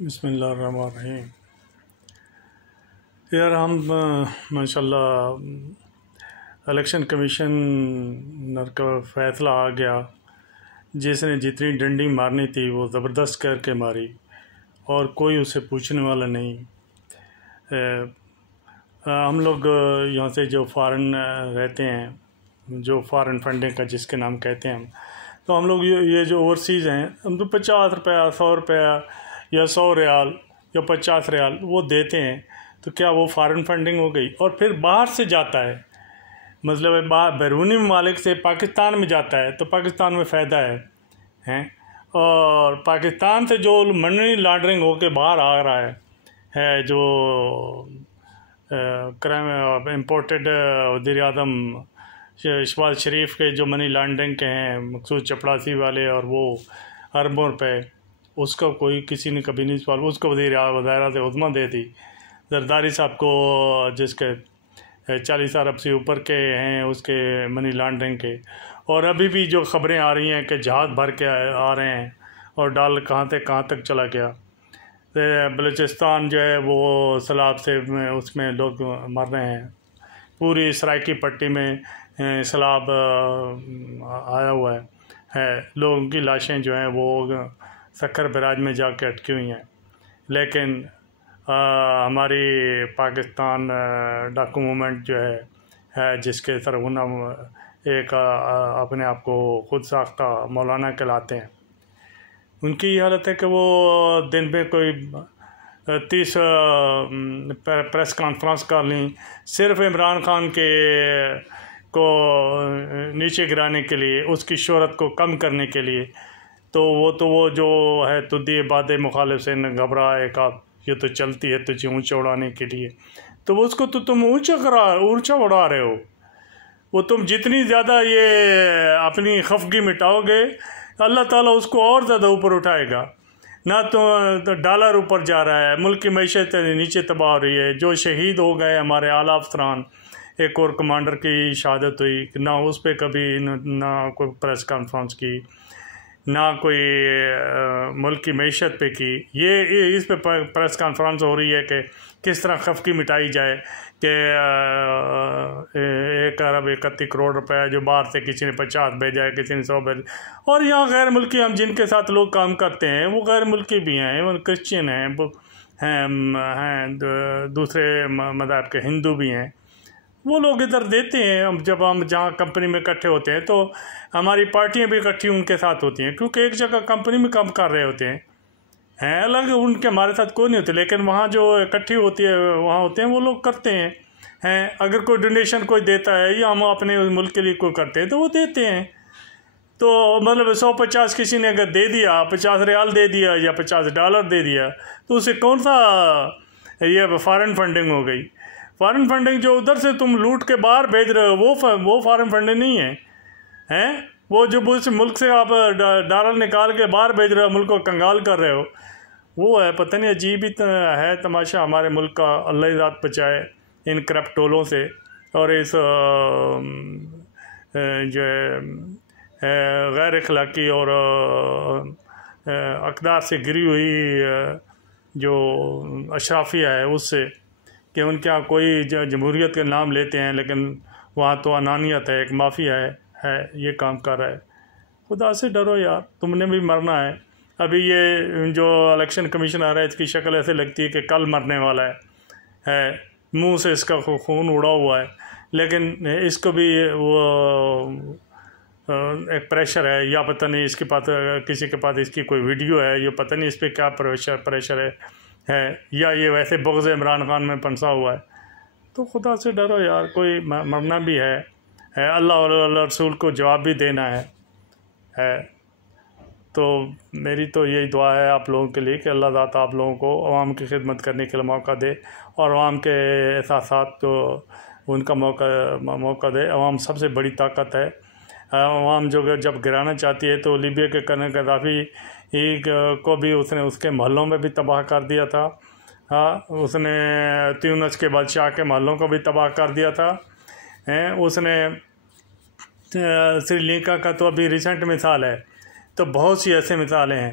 بسم اللہ الرحمن الرحیم۔ یار ہم ماشاءاللہ الیکشن کمیشنر کا فیصلہ آ گیا، جس نے جتنی ڈنڈی مارنی تھی وہ زبردست کر کے ماری اور کوئی اسے پوچھنے والا نہیں۔ ہم لوگ یہاں سے جو فارن رہتے ہیں، جو فارن فنڈنگ کا جس کے نام کہتے ہیں ہم، تو ہم لوگ یہ جو اوورسیز ہیں، ہم تو 50 روپیہ 100 روپیہ یا 100 ریال یا 50 ریال وہ دیتے ہیں، تو کیا وہ فارن فنڈنگ ہو گئی؟ اور پھر باہر سے جاتا ہے، مطلب بیرونی ممالک سے پاکستان میں جاتا ہے تو پاکستان میں فائدہ ہے، اور پاکستان سے جو منی لانڈرنگ ہو کے باہر آ رہا ہے جو کرائم امپورٹڈ وزیر اعظم شہباز شریف کے جو منی لانڈرنگ کے ہیں، مقصود چپڑاسی والے، اور وہ اربوں روپے، اس کا کوئی کسی نے کبھی نہیں سوال، اس کو وزارت عظمیٰ دے دی۔ زرداری صاحب کو، جس کے 40 ارب سے اوپر کے ہیں اس کے منی لانڈرنگ کے، اور ابھی بھی جو خبریں آ رہی ہیں کہ جہاز بھر کے آ رہے ہیں اور ڈال کہاں تک چلا گیا۔ بلوچستان جو ہے وہ سیلاب سے اس میں لوگ مر رہے ہیں، پوری سرائکی پٹی میں سیلاب آیا ہوا ہے، لوگوں کی لاشیں جو ہیں وہ سکھر بیراج میں جا کے اٹکی ہوئی ہیں، لیکن ہماری پاکستان ڈاکو موومنٹ جو ہے جس کے سرغنہ ایک اپنے آپ کو خود ساختہ مولانا کہلاتے ہیں، ان کی یہ حالت ہے کہ وہ دن میں کوئی 30 پریس کانفرنس کر لیں صرف عمران خان کے کو نیچے گرانے کے لیے، اس کی شہرت کو کم کرنے کے لیے، تو وہ جو ہے تدی باد مخالف سے گھبرائے کہ یہ تو چلتی ہے تجھے اونچا اڑانے کے لیے، تو اس کو تو تم اونچا اڑا رہے ہو۔ وہ تم جتنی زیادہ یہ اپنی خفگی مٹاؤ گے، اللہ تعالیٰ اس کو اور زیادہ اوپر اٹھائے گا۔ نہ تو ڈالر اوپر جا رہا ہے، ملک کی معیشت نیچے تباہ ہو رہی ہے، جو شہید ہو گئے ہمارے اعلیٰ افسران، ایک اور کمانڈر کی شہادت ہوئی، نہ اس پہ کبھی نہ کوئی پریس کانفرنس کی، نہ کوئی ملک کی معیشت پہ کی۔ یہ اس پہ پریس کانفرنس ہو رہی ہے کہ کس طرح خفگی مٹائی جائے، کہ 1 ارب 31 کروڑ روپے جو باہر سے کسی نے 50 بھیجا ہے، کسی نے 100 بھیجا، اور یہاں غیر ملکی ہم جن کے ساتھ لوگ کام کرتے ہیں وہ غیر ملکی بھی ہیں، وہ کرسچین ہیں، دوسرے مذہب کے ہندو بھی ہیں، وہ لوگ ادھر دیتے ہیں۔ جب ہم جہاں کمپنی میں اکٹھے ہوتے ہیں تو ہماری پارٹیاں بھی اکٹھی ان کے ساتھ ہوتی ہیں، کیونکہ ایک جگہ کمپنی میں کام کر رہے ہوتے ہیں، الگ ان کے ہمارے ساتھ کوئی نہیں ہوتے، لیکن وہاں جو اکٹھی ہوتی ہے وہاں ہوتے ہیں، وہ لوگ کرتے ہیں۔ اگر کوئی ڈونیشن کوئی دیتا ہے یا ہم اپنے ملک کے لیے کوئی کرتے ہیں تو وہ دیتے ہیں، تو مطلب 150 کسی نے اگر دے دیا، 50 ریال دے دیا یا 50 ڈالر دے دیا، تو اسے کون سا یہ فارن فنڈنگ ہو گئی؟ فارن فنڈنگ جو ادھر سے تم لوٹ کے باہر بھیج رہے ہو وہ فارن فنڈنگ نہیں ہے، وہ جو اس ملک سے آپ ڈالر نکال کے باہر بھیج رہے ہو، ملک کو کنگال کر رہے ہو، وہ ہے۔ پتہ نہیں عجیب ہی ہے تماشا ہمارے ملک کا، اللہ ذات بچائے ان کرپٹ ٹولوں سے اور اس جو ہے غیر اخلاقی اور اقدار سے گری ہوئی جو اشرافیہ ہے اس سے، کہ ان کے یہاں کوئی جمہوریت کے نام لیتے ہیں لیکن وہاں تو انانیت ہے، ایک مافیا ہے یہ کام کر رہا ہے۔ خدا سے ڈرو یار، تم نے بھی مرنا ہے۔ ابھی یہ جو الیکشن کمیشن آ رہا ہے اس کی شکل ایسے لگتی ہے کہ کل مرنے والا ہے، منہ سے اس کا خون اڑا ہوا ہے، لیکن اس کو بھی وہ ایک پریشر ہے، یا پتہ نہیں اس کے پاس کسی کے پاس اس کی کوئی ویڈیو ہے، یہ پتہ نہیں اس پہ کیا پریشر ہے، یا یہ ویسے بغض عمران خان میں پنسا ہوا ہے۔ تو خدا سے ڈرو یار، کوئی مرنا بھی ہے، اللہ اور اللہ رسول کو جواب بھی دینا ہے۔ تو میری تو یہی دعا ہے آپ لوگوں کے لیے کہ اللہ ذات آپ لوگوں کو عوام کی خدمت کرنے کے لیے موقع دے، اور عوام کے احساسات کو ان کا موقع دے۔ عوام سب سے بڑی طاقت ہے۔ عوام جو جب گرانا چاہتی ہے تو لیبیا کے کرنل غدافی کو بھی اس نے اس کے محلوں میں بھی تباہ کر دیا تھا، اس نے تیونس کے بادشاہ کے محلوں کو بھی تباہ کر دیا تھا، اس نے سری لنکا کا تو ابھی ریسنٹ مثال ہے، تو بہت سی ایسے مثالیں ہیں